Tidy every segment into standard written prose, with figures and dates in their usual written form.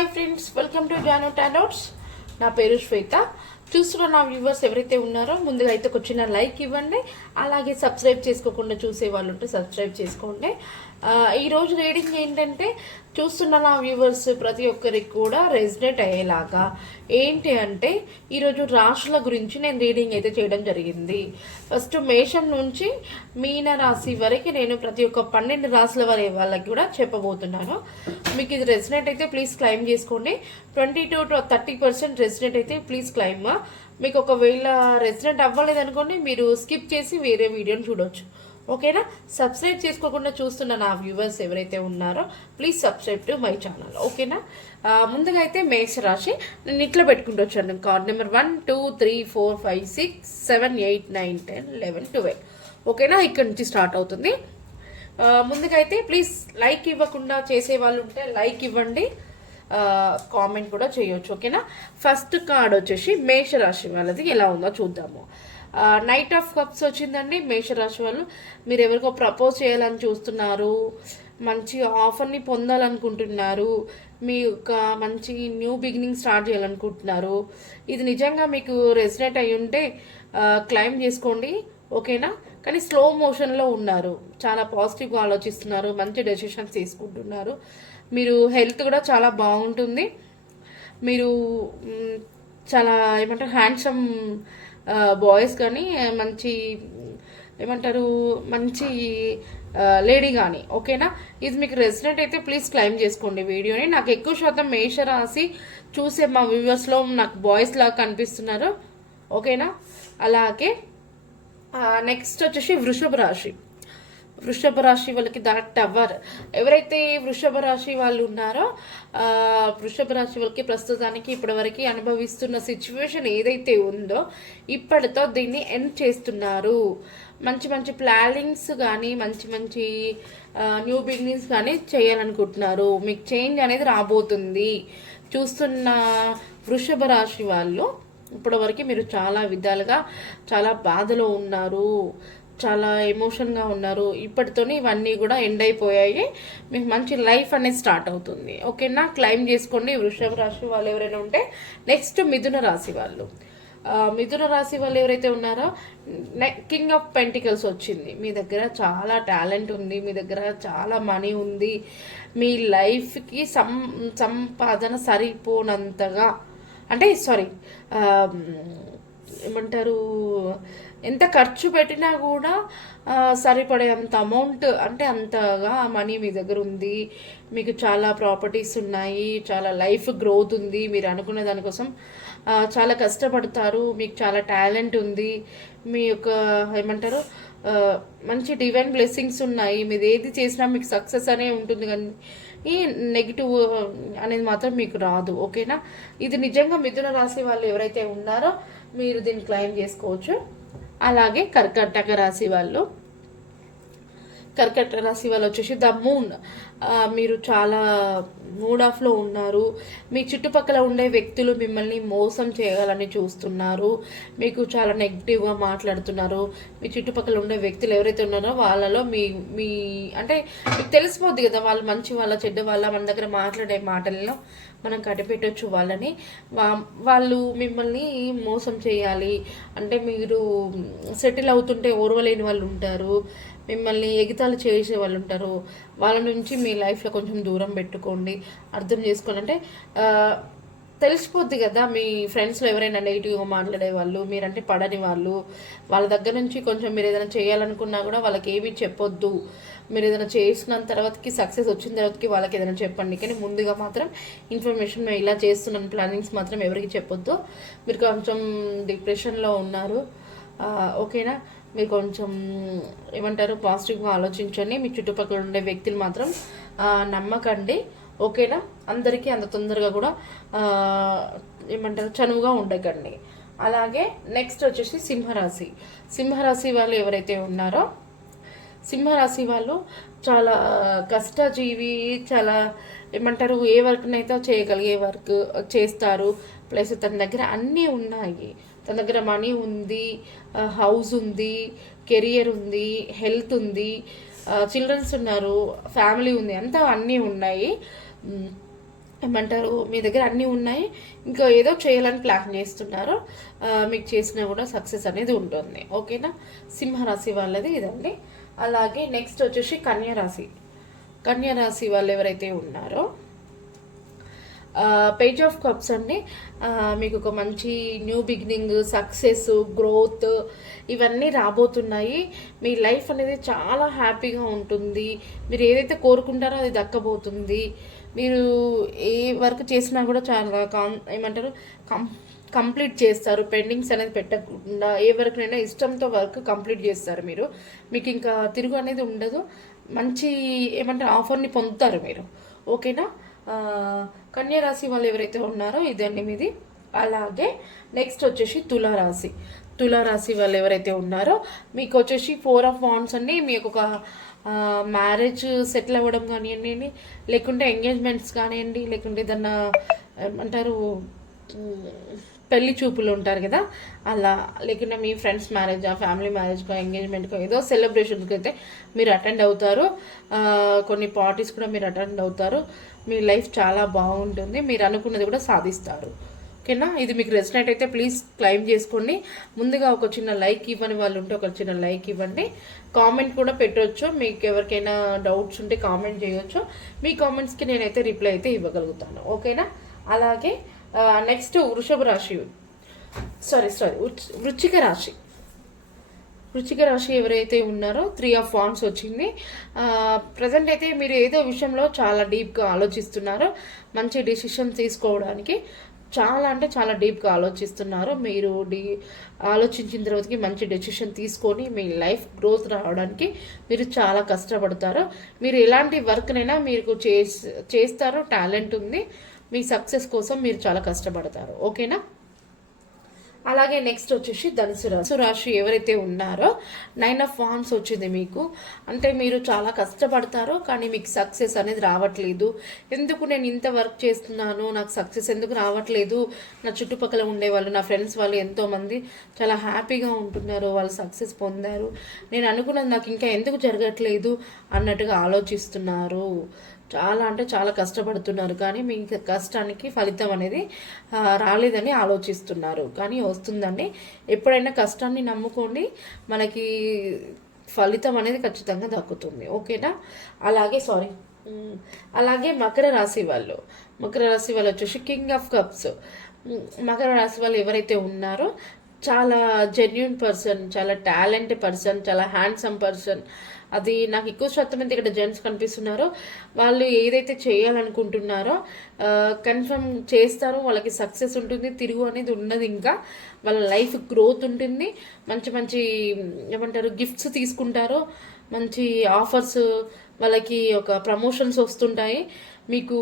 Hi friends, welcome to Jaano Tarots. నా పేరు శ్వేత. చూస్తున్న నా వ్యూవర్స్ ఎవరైతే ఉన్నారో ముందుగా అయితే ఒక చిన్న లైక్ ఇవ్వండి. అలాగే సబ్స్క్రైబ్ చేసుకోకుండా చూసే వాళ్ళు ఉంటే సబ్స్క్రైబ్ చేసుకోండి. ఈరోజు రీడింగ్ ఏంటంటే, చూస్తున్న నా వ్యూవర్స్ ప్రతి ఒక్కరికి కూడా రెసినేట్ అయ్యేలాగా ఏంటి అంటే, ఈరోజు రాశుల గురించి నేను రీడింగ్ అయితే చేయడం జరిగింది. ఫస్ట్ మేషం నుంచి మీన రాశి వరకు నేను ప్రతి ఒక్క 12 రాశుల వాళ్ళకి కూడా చెప్పబోతున్నాను. మీకు ఇది రెసినేట్ అయితే ప్లీజ్ క్లైమ్ చేసుకోండి. 20 to 30% రెసినేట్ అయితే ప్లీజ్ క్లైమ్. మీకు ఒకవేళ రెసినేట్ అవ్వలేదు అనుకోండి, మీరు స్కిప్ చేసి వేరే వీడియోని చూడవచ్చు. ఓకేనా? సబ్స్క్రైబ్ చేసుకోకుండా చూస్తున్న నా వ్యూవర్స్ ఎవరైతే ఉన్నారో please subscribe to my channel. ఓకేనా? ముందుగా అయితే మేషరాశి నేను ఇట్లా పెట్టుకుంటూ వచ్చాను. Card number 1 2 3 4 5 6 7 8 9 10 11 12. ఓకేనా? ఇక్కడ నుంచి స్టార్ట్ అవుతుంది. ముందుగా అయితే ప్లీజ్ లైక్ ఇవ్వకుండా చేసే వాళ్ళు ఉంటే లైక్ ఇవ్వండి, కామెంట్ కూడా చేయొచ్చు. ఓకేనా? ఫస్ట్ కార్డ్ వచ్చేసి మేషరాశి వాళ్ళది ఎలా ఉందో చూద్దాము. నైట్ ఆఫ్ కప్స్ వచ్చిందండి. మేషరాశి వాళ్ళు మీరు ఎవరికో ప్రపోజ్ చేయాలని చూస్తున్నారు, మంచి ఆఫర్ని పొందాలనుకుంటున్నారు, మీ యొక్క మంచి న్యూ బిగినింగ్ స్టార్ట్ చేయాలనుకుంటున్నారు. ఇది నిజంగా మీకు రెసినేట్ అయ్యి ఉంటే క్లైమ్ చేసుకోండి. ఓకేనా? కానీ స్లో మోషన్లో ఉన్నారు, చాలా పాజిటివ్గా ఆలోచిస్తున్నారు, మంచి డెసిషన్స్ తీసుకుంటున్నారు. మీరు హెల్త్ కూడా చాలా బాగుంటుంది. మీరు చాలా ఏమంటారు హ్యాండ్సమ్ బాయ్స్ కానీ మంచి ఏమంటారు మంచి లేడీ కానీ. ఓకేనా? ఇది మీకు రెసిడెంట్ అయితే ప్లీజ్ క్లైమ్ చేసుకోండి వీడియోని. నాకు ఎక్కువ శాతం మేషరాశి చూసే మా వ్యూవర్స్లో నాకు బాయ్స్ లాగా కనిపిస్తున్నారు. ఓకేనా? అలాగే నెక్స్ట్ వచ్చేసి వృషభ రాశి. వృషభ రాశి వాళ్ళకి ద టవర్. ఎవరైతే వృషభ రాశి వాళ్ళు ఉన్నారో వృషభ రాశి వాళ్ళకి ప్రస్తుతానికి ఇప్పటివరకు అనుభవిస్తున్న సిచ్యువేషన్ ఏదైతే ఉందో ఇప్పటితో దీన్ని ఎండ్ చేస్తున్నారు. మంచి మంచి ప్లానింగ్స్ కానీ మంచి మంచి న్యూ బిగినింగ్స్ కానీ చేయాలనుకుంటున్నారు. మీకు చేంజ్ అనేది రాబోతుంది. చూస్తున్న వృషభ రాశి వాళ్ళు ఇప్పటివరకు మీరు చాలా విధాలుగా చాలా బాధలో ఉన్నారు, చాలా ఎమోషన్గా ఉన్నారు. ఇప్పటితోనే ఇవన్నీ కూడా ఎండ్ అయిపోయాయి. మీకు మంచి లైఫ్ అనేది స్టార్ట్ అవుతుంది. ఓకేనా? క్లైమ్ చేసుకోండి వృషభ రాశి వాళ్ళు ఎవరైనా ఉంటే. నెక్స్ట్ మిథున రాశి వాళ్ళు. మిథున రాశి వాళ్ళు ఎవరైతే ఉన్నారో కింగ్ ఆఫ్ పెంటికల్స్ వచ్చింది. మీ దగ్గర చాలా టాలెంట్ ఉంది, మీ దగ్గర చాలా మనీ ఉంది, మీ లైఫ్కి సంపాదన సరిపోనంతగా అంటే ఏమంటారు ఎంత ఖర్చు పెట్టినా కూడా సరిపడేంత అమౌంట్ అంటే అంతగా మనీ మీ దగ్గర ఉంది. మీకు చాలా ప్రాపర్టీస్ ఉన్నాయి, చాలా లైఫ్ గ్రోత్ ఉంది. మీరు అనుకునే దానికోసం చాలా కష్టపడతారు. మీకు చాలా టాలెంట్ ఉంది. మీ యొక్క ఏమంటారు మంచి డివైన్ బ్లెస్సింగ్స్ ఉన్నాయి. మీరు ఏది చేసినా మీకు సక్సెస్ అనే ఉంటుంది, కానీ ఈ నెగిటివ్ అనేది మాత్రం మీకు రాదు. ఓకేనా? ఇది నిజంగా మిథున రాశి వాళ్ళు ఎవరైతే ఉన్నారో మీరు దీన్ని క్లైమ్ చేసుకోవచ్చు. అలాగే కర్కాటక రాశి వాళ్ళు వచ్చేసి ద మూన్. మీరు చాలా మూడ్ ఆఫ్లో ఉన్నారు. మీ చుట్టుపక్కల ఉండే వ్యక్తులు మిమ్మల్ని మోసం చేయాలని చూస్తున్నారు, మీకు చాలా నెగిటివ్గా మాట్లాడుతున్నారు. మీ చుట్టుపక్కల ఉండే వ్యక్తులు ఎవరైతే ఉన్నారో వాళ్ళలో మీ అంటే మీకు తెలిసిపోద్ది కదా, వాళ్ళు మంచి వాళ్ళ చెడ్డ వాళ్ళ. మన దగ్గర మాట్లాడే మాటల్లో మనం కనిపెట్టవచ్చు వాళ్ళని. వాళ్ళు మిమ్మల్ని మోసం చేయాలి అంటే మీరు సెటిల్ అవుతుంటే ఓర్వలేని వాళ్ళు ఉంటారు, మిమ్మల్ని ఎగితాలు చేసే వాళ్ళు ఉంటారు. వాళ్ళ నుంచి మీ లైఫ్లో కొంచెం దూరం పెట్టుకోండి. అర్థం చేసుకోండి. అంటే తెలిసిపోద్ది కదా, మీ ఫ్రెండ్స్లో ఎవరైనా నెగిటివ్గా మాట్లాడే వాళ్ళు, మీరంటే పడని వాళ్ళు, వాళ్ళ దగ్గర నుంచి కొంచెం మీరు ఏదైనా చేయాలనుకున్నా కూడా వాళ్ళకి ఏమీ చెప్పొద్దు. మీరు ఏదైనా చేసిన తర్వాతకి సక్సెస్ వచ్చిన తర్వాతకి వాళ్ళకి ఏదైనా చెప్పండి, కానీ ముందుగా మాత్రం ఇన్ఫర్మేషన్ మేము ఇలా చేస్తున్నాను ప్లానింగ్స్ మాత్రం ఎవరికి చెప్పొద్దు. మీరు కొంచెం డిప్రెషన్లో ఉన్నారు. ఓకేనా? మీరు కొంచెం ఏమంటారు పాజిటివ్గా ఆలోచించండి. మీ చుట్టుపక్కల ఉండే వ్యక్తులు మాత్రం నమ్మకండి. ఓకేనా? అందరికీ అంత తొందరగా కూడా ఏమంటారు చనువుగా ఉండకండి. అలాగే నెక్స్ట్ వచ్చేసి సింహరాశి వాళ్ళు ఎవరైతే ఉన్నారో సింహరాశి వాళ్ళు చాలా కష్టజీవి, చాలా ఏమంటారు ఏ వర్క్నైతే చేయగలిగే వర్క్ చేస్తారు. ప్లస్ తన దగ్గర అన్నీ ఉన్నాయి. తన దగ్గర మనీ ఉంది, హౌస్ ఉంది, కెరియర్ ఉంది, హెల్త్ ఉంది, చిల్డ్రన్స్ ఉన్నారు, ఫ్యామిలీ ఉంది, అంతా అన్నీ ఉన్నాయి. ఏమంటారు, మీ దగ్గర అన్నీ ఉన్నాయి, ఇంకా ఏదో చేయాలని ప్లాన్ చేస్తున్నారు, మీకు చేసినా కూడా సక్సెస్ అనేది ఉంటుంది. ఓకేనా, సింహరాశి వాళ్ళది ఇదండి. అలాగే నెక్స్ట్ వచ్చేసి కన్యారాశి. కన్యారాశి వాళ్ళు ఎవరైతే ఉన్నారో పేజ్ ఆఫ్ కప్స్ అండి. మీకు ఒక మంచి న్యూ బిగినింగ్, సక్సెస్, గ్రోత్ ఇవన్నీ రాబోతున్నాయి. మీ లైఫ్ అనేది చాలా హ్యాపీగా ఉంటుంది. మీరు ఏదైతే కోరుకుంటారో అది దక్కబోతుంది. మీరు ఏ వర్క్ చేసినా కూడా చాలా ఏమంటారు కంప్లీట్ చేస్తారు. పెండింగ్స్ అనేది పెట్టకుండా ఏ వర్క్నైనా ఇష్టంతో వర్క్ కంప్లీట్ చేస్తారు. మీకు ఇంకా తిరుగు అనేది ఉండదు. మంచి ఏమంటారు ఆఫర్ని పొందుతారు మీరు. ఓకేనా, కన్యారాశి వాళ్ళు ఎవరైతే ఉన్నారో ఇదండి మీది. అలాగే నెక్స్ట్ వచ్చేసి తులారాశి. తులారాశి వాళ్ళు ఎవరైతే ఉన్నారో మీకు వచ్చేసి 4 ఆఫ్ వాండ్స్ అండి. మీకు ఒక మ్యారేజ్ సెటిల్ అవ్వడం కానివ్వండి, లేకుంటే ఎంగేజ్మెంట్స్ కానివ్వండి, లేకుంటే ఏదన్నా ఏమంటారు పెళ్లి చూపులు ఉంటారు కదా అలా, లేకుంటే మీ ఫ్రెండ్స్ మ్యారేజా, ఫ్యామిలీ మ్యారేజ్కో, ఎంగేజ్మెంట్కో ఏదో సెలబ్రేషన్స్కి అయితే మీరు అటెండ్ అవుతారు. కొన్ని పార్టీస్ కూడా మీరు అటెండ్ అవుతారు. మీ లైఫ్ చాలా బాగుంటుంది. మీరు అనుకున్నది కూడా సాధిస్తారు. ఓకేనా, ఇది మీకు రెసినేట్ అయితే ప్లీజ్ క్లైమ్ చేసుకోండి. ముందుగా ఒక చిన్న లైక్ ఇవ్వని వాళ్ళు ఉంటే ఒక చిన్న లైక్ ఇవ్వండి. కామెంట్ కూడా పెట్టవచ్చు. మీకు ఎవరికైనా డౌట్స్ ఉంటే కామెంట్ చేయొచ్చు. మీ కామెంట్స్కి నేనైతే రిప్లై అయితే ఇవ్వగలుగుతాను. ఓకేనా, అలాగే నెక్స్ట్ వృషభ రాశి, వృశ్చిక రాశి. వృశ్చిక రాశి ఎవరైతే ఉన్నారో 3 ఆఫ్ వాండ్స్ వచ్చింది. ప్రజెంట్ అయితే మీరు ఏదో విషయంలో చాలా డీప్గా ఆలోచిస్తున్నారు. మంచి డెసిషన్ తీసుకోవడానికి చాలా అంటే చాలా డీప్గా ఆలోచిస్తున్నారు. మీరు ఆలోచించిన తర్వాతకి మంచి డెసిషన్ తీసుకొని మీ లైఫ్ గ్రోత్ రావడానికి మీరు చాలా కష్టపడతారు. మీరు ఎలాంటి వర్క్నైనా మీరు చేస్తారు. టాలెంట్ ఉంది. మీ సక్సెస్ కోసం మీరు చాలా కష్టపడతారు. ఓకేనా, అలాగే నెక్స్ట్ వచ్చేసి ధనుసు రాశి ఎవరైతే ఉన్నారో 9 ఆఫ్ వాండ్స్ వచ్చింది మీకు. అంటే మీరు చాలా కష్టపడతారో కానీ మీకు సక్సెస్ అనేది రావట్లేదు. ఎందుకు నేను ఇంత వర్క్ చేస్తున్నాను, నాకు సక్సెస్ ఎందుకు రావట్లేదు? నా చుట్టుపక్కల ఉండేవాళ్ళు, నా ఫ్రెండ్స్ వాళ్ళు ఎంతోమంది చాలా హ్యాపీగా ఉంటున్నారు, వాళ్ళు సక్సెస్ పొందారు, నేను అనుకున్నది నాకు ఇంకా ఎందుకు జరగట్లేదు అన్నట్టుగా ఆలోచిస్తున్నారు. చాలా అంటే చాలా కష్టపడుతున్నారు కానీ మీ కష్టానికి ఫలితం అనేది రాలేదని ఆలోచిస్తున్నారు. కానీ వస్తుందండి. ఎప్పుడైనా కష్టాన్ని నమ్ముకోండి, మనకి ఫలితం అనేది ఖచ్చితంగా దక్కుతుంది. ఓకేనా, అలాగే మకర రాశి వాళ్ళు వచ్చేసి కింగ్ ఆఫ్ కప్స్. మకర రాశి వాళ్ళు ఎవరైతే ఉన్నారో చాలా జెన్యున్ పర్సన్, చాలా టాలెంట్ పర్సన్, చాలా హ్యాండ్సమ్ పర్సన్. అది నాకు ఎక్కువ శాతం మంది ఇక్కడ జెంట్స్ కనిపిస్తున్నారో వాళ్ళు ఏదైతే చేయాలనుకుంటున్నారో కన్ఫర్మ్ చేస్తారో, వాళ్ళకి సక్సెస్ ఉంటుంది, తిరుగు అనేది ఉన్నది. ఇంకా వాళ్ళ లైఫ్ గ్రోత్ ఉంటుంది. మంచి మంచి ఏమంటారు గిఫ్ట్స్ తీసుకుంటారో, మంచి ఆఫర్స్, వాళ్ళకి ఒక ప్రమోషన్స్ వస్తుంటాయి. మీకు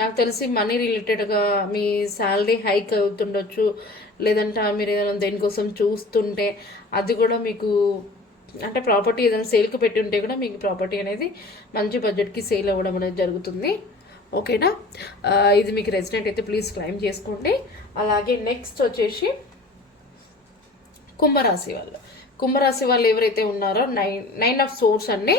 నాకు తెలిసి మనీ రిలేటెడ్గా మీ శాలరీ హైక్ అవుతుండొచ్చు, లేదంటే మీరు ఏదైనా దేనికోసం చూస్తుంటే అది కూడా మీకు అంటే ప్రాపర్టీ ఏదైనా సేల్కి పెట్టి ఉంటే కూడా మీకు ప్రాపర్టీ అనేది మంచి బడ్జెట్కి సేల్ అవ్వడం అనేది జరుగుతుంది. ఓకేనా, ఇది మీకు రెసిడెంట్ అయితే ప్లీజ్ క్లైమ్ చేసుకోండి. అలాగే నెక్స్ట్ వచ్చేసి కుంభరాశి వాళ్ళు ఎవరైతే ఉన్నారో 9 ఆఫ్ సోర్స్ అండి.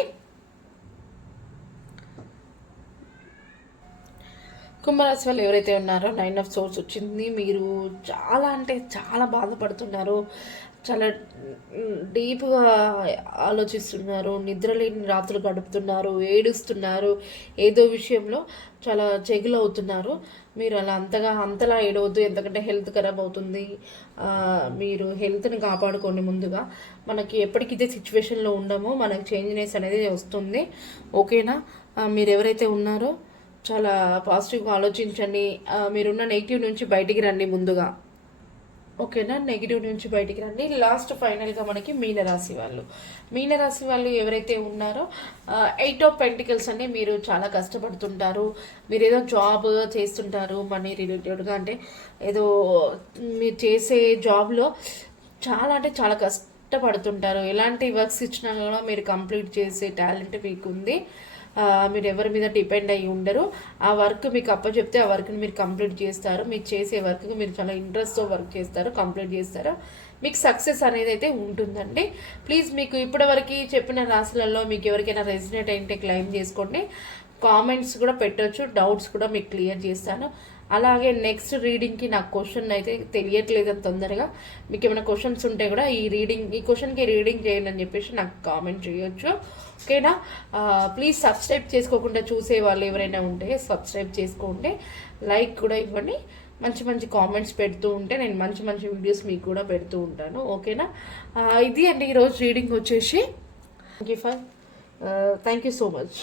కుంభరాశి వాళ్ళు ఎవరైతే ఉన్నారో 9 ఆఫ్ సోర్స్ వచ్చింది. మీరు చాలా అంటే చాలా బాధపడుతున్నారు, చాలా డీప్గా ఆలోచిస్తున్నారు, నిద్రలేని రాత్రులు గడుపుతున్నారు, ఏడుస్తున్నారు, ఏదో విషయంలో చాలా చెగులు అవుతున్నారు. మీరు అంతలా ఏడవద్దు, ఎందుకంటే హెల్త్ ఖరాబ్ అవుతుంది. మీరు హెల్త్ని కాపాడుకోండి. ముందుగా మనకి ఎప్పటికీ ఇదే సిచ్యువేషన్లో ఉండమో మనకి చేంజ్నెస్ అనేది వస్తుంది. ఓకేనా, మీరు ఎవరైతే ఉన్నారో చాలా పాజిటివ్గా ఆలోచించండి. మీరున్న నెగిటివ్ నుంచి బయటికి రండి ముందుగా. ఓకేనా, నెగిటివ్ నుంచి బయటికి రండి. లాస్ట్ ఫైనల్గా మనకి మీనరాశి వాళ్ళు ఎవరైతే ఉన్నారో 8 ఆఫ్ పెంటికల్స్ అని. మీరు చాలా కష్టపడుతుంటారు, మీరు ఏదో జాబ్ చేస్తుంటారు మనీ రిలేటెడ్గా, అంటే ఏదో మీరు చేసే జాబ్లో చాలా అంటే చాలా కష్టపడుతుంటారు. ఎలాంటి వర్క్స్ ఇచ్చినా కూడా మీరు కంప్లీట్ చేసే టాలెంట్ మీకు ఉంది. మీరు ఎవరి మీద డిపెండ్ అయ్యి ఉండరు. ఆ వర్క్ మీకు అప్పచెప్తే ఆ వర్క్ని మీరు కంప్లీట్ చేస్తారు. మీరు చేసే వర్క్కి మీరు చాలా ఇంట్రెస్ట్తో వర్క్ చేస్తారు, కంప్లీట్ చేస్తారు. మీకు సక్సెస్ అనేది అయితే ఉంటుందండి. ప్లీజ్ మీకు ఇప్పటివరకు చెప్పిన రాశులలో మీకు ఎవరికైనా రెసినేట్ అయితే క్లైమ్ చేసుకోండి. కామెంట్స్ కూడా పెట్టొచ్చు, డౌట్స్ కూడా మీకు క్లియర్ చేస్తాను. అలాగే నెక్స్ట్ రీడింగ్కి నాకు క్వశ్చన్ అయితే తెలియట్లేదు తొందరగా. మీకు ఏమైనా క్వశ్చన్స్ ఉంటే కూడా ఈ క్వశ్చన్కి రీడింగ్ చేయండి అని చెప్పేసి నాకు కామెంట్ చేయొచ్చు. ఓకేనా? ప్లీజ్ సబ్స్క్రైబ్ చేసుకోకుండా చూసే వాళ్ళు ఎవరైనా ఉంటే సబ్స్క్రైబ్ చేసుకోండి, లైక్ కూడా ఇవ్వండి, మంచి మంచి కామెంట్స్ పెడుతూ ఉంటే నేను మంచి మంచి వీడియోస్ మీకు కూడా పెడుతూ ఉంటాను. ఓకేనా? ఇది అండి ఈరోజు రీడింగ్ వచ్చేసి. Thank you so much.